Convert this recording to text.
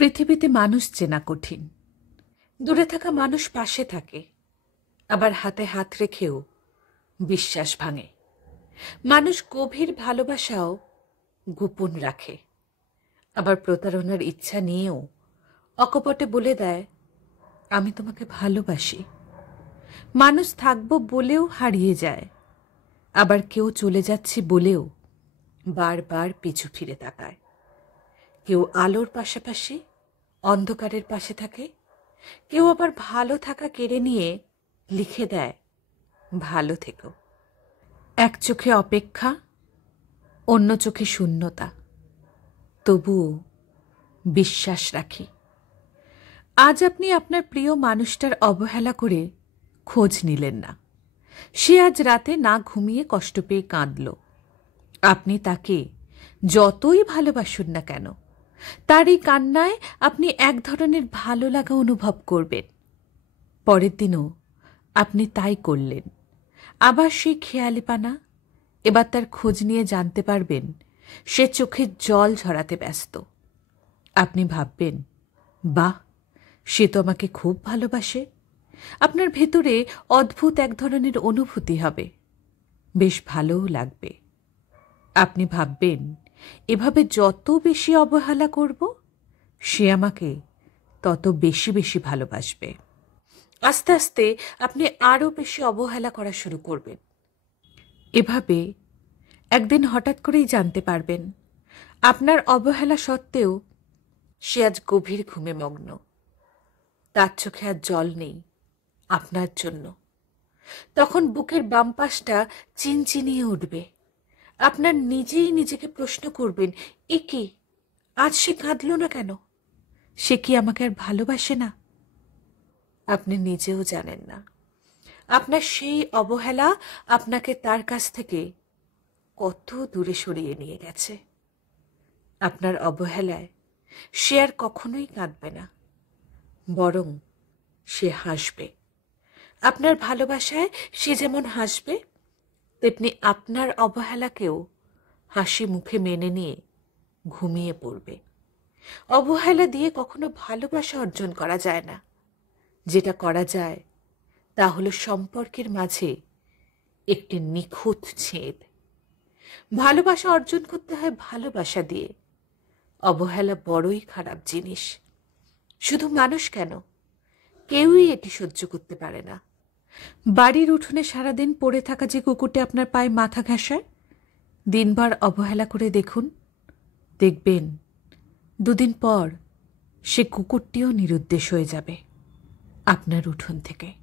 পৃথিবীতে মানুষ চেনা কঠিন। দূরে থাকা মানুষ পাশে থাকে, আবার হাতে হাত রেখেও বিশ্বাস ভাঙে। মানুষ গভীর ভালোবাসাও গোপন রাখে, আবার প্রতারণার ইচ্ছা নিয়েও অকপটে বলে দেয়, আমি তোমাকে ভালোবাসি। মানুষ থাকবো বলেও হারিয়ে যায়, আবার কেউ চলে যাচ্ছে বলেও বারবার পিছু ফিরে তাকায়। কেউ আলোর পাশাপাশি অন্ধকারের পাশে থাকে, কেউ আবার ভালো থাকা কেড়ে নিয়ে লিখে দেয়, ভালো থেকো। এক চোখে অপেক্ষা, অন্য চোখে শূন্যতা, তবুও বিশ্বাস রাখি। আজ আপনি আপনার প্রিয় মানুষটার অবহেলা করে খোঁজ নিলেন না। সে আজ রাতে না ঘুমিয়ে কষ্ট পেয়ে কাঁদল। আপনি তাকে যতই ভালোবাসুন না কেন, তার এই কান্নায় আপনি এক ধরনের ভালো লাগা অনুভব করবেন। পরের দিনও আপনি তাই করলেন। আবার সেই খেয়ালিপানা। এবার তার খোঁজ নিয়ে জানতে পারবেন সে চোখে জল ঝরাতে ব্যস্ত। আপনি ভাববেন, বাহ, সে তো আমাকে খুব ভালোবাসে। আপনার ভেতরে অদ্ভুত এক ধরনের অনুভূতি হবে, বেশ ভালোও লাগবে। আপনি ভাববেন, এভাবে যত বেশি অবহেলা করব, সে আমাকে তত বেশি বেশি ভালোবাসবে। আস্তে আস্তে আপনি আরও বেশি অবহেলা করা শুরু করবেন। এভাবে একদিন হঠাৎ করেই জানতে পারবেন, আপনার অবহেলা সত্ত্বেও সে আজ গভীর ঘুমে মগ্ন। তার চোখে আর জল নেই আপনার জন্য। তখন বুকের বাম পাশটা চিনচিনিয়ে উঠবে। আপনার নিজেই নিজেকে প্রশ্ন করবেন, এ কি, আজ সে কাঁদল না কেন? সে কি আমাকে আর ভালোবাসে না? আপনি নিজেও জানেন না আপনার সেই অবহেলা আপনাকে তার কাছ থেকে কত দূরে সরিয়ে নিয়ে গেছে। আপনার অবহেলায় সে আর কখনোই কাঁদবে না, বরং সে হাসবে। আপনার ভালোবাসায় সে যেমন হাসবে, তেমনি আপনার অবহেলাকেও হাসি মুখে মেনে নিয়ে ঘুমিয়ে পড়বে। অবহেলা দিয়ে কখনো ভালোবাসা অর্জন করা যায় না। যেটা করা যায় তা হলো সম্পর্কের মাঝে একটি নিখুঁত ছেদ। ভালোবাসা অর্জন করতে হয় ভালোবাসা দিয়ে। অবহেলা বড়ই খারাপ জিনিস। শুধু মানুষ কেন, কেউই এটি সহ্য করতে পারে না। বাড়ির উঠোনে সারাদিন পড়ে থাকা যে কুকুরটি আপনার পায়ে মাথা ঘাসায়, দিনভর অবহেলা করে দেখুন, দেখবেন দুদিন পর সে কুকুরটিও নিরুদ্দেশ হয়ে যাবে আপনার উঠোন থেকে।